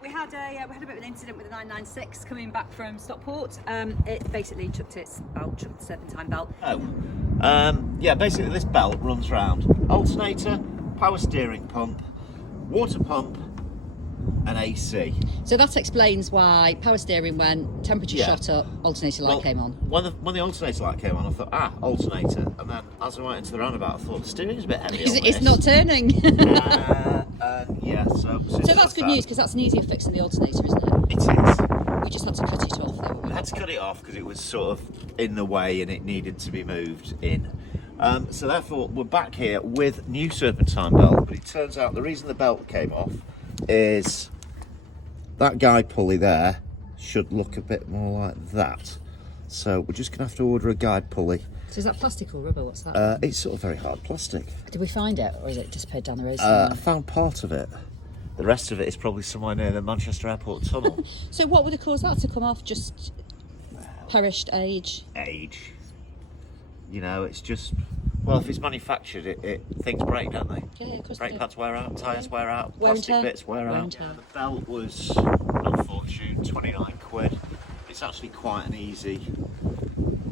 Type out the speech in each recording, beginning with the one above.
we had a bit of an incident with the 996 coming back from Stockport. It basically chucked the Serpentine Belt. Yeah, basically this belt runs round alternator, power steering pump, water pump, and AC. So that explains why power steering went, temperature shot up, alternator light came on. When the alternator light came on, I thought, alternator. And then as I went into the roundabout, I thought the steering's a bit heavy. It's not turning. Yeah, so that's good news, because that's an easier fix than the alternator, isn't it? It is. We just had to cut it off, though. We had to cut it off because it was sort of in the way and it needed to be moved in. So therefore, we're back here with new Serpentine Belt, but it turns out the reason the belt came off is that guide pulley there should look a bit more like that. So we're just gonna have to order a guide pulley. So is that plastic or rubber? What's that? It's sort of very hard plastic. Did we find it, or is it disappeared down the road? I found part of it. The rest of it is probably somewhere near the Manchester Airport tunnel. So what would have caused that to come off? Just perished age? Age. You know, it's just, well, if it's manufactured, things break, don't they? Yeah, of course. Brake pads wear out, tyres wear out, Wear and plastic tear. bits wear Wear out. and tear. The belt was a fortune, 29 quid. It's actually quite an easy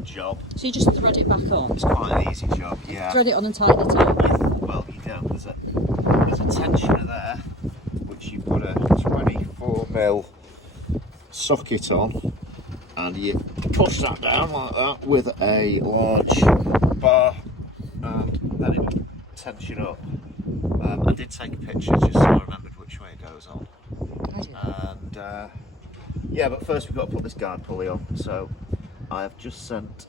job. So you just thread it back on? It's quite an easy job, yeah. Thread it on and tighten it up? Well, you don't. There's a tensioner there, which you put a 24mm socket on, and you push that down like that with a large bar, and then it will tension up. I did take a picture just so I remembered which way it goes on. And yeah, but first we've got to put this guide pulley on. So I have just sent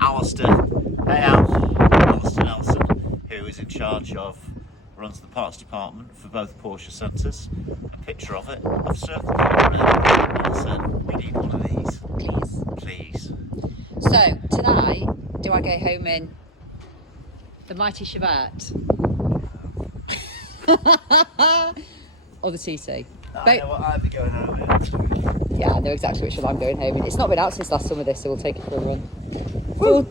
Alistair, Alistair Nelson, who is in charge of, runs the parts department for both Porsche centres, a picture of it. I've served the car already, and I said, we need one of these. Please. So, tonight, do I go home in the mighty Chevette? Or the TT? I know what I'd be going home in. Yeah, I know exactly which one I'm going home in. It's not been out since last summer, this, so we'll take it for a run.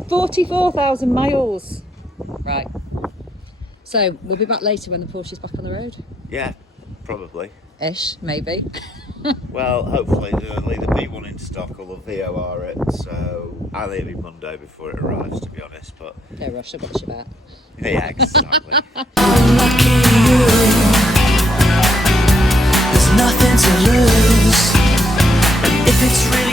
44,000 miles. Right. So, we'll be back later when the Porsche's back on the road? Yeah, probably. Ish, maybe. Well, hopefully they'll either be one in stock or they'll VOR it, so I'll leave it Monday before it arrives, to be honest, but... No rush, I've got the Chevette. Yeah, exactly. Lucky you. There's nothing to lose. And if it's really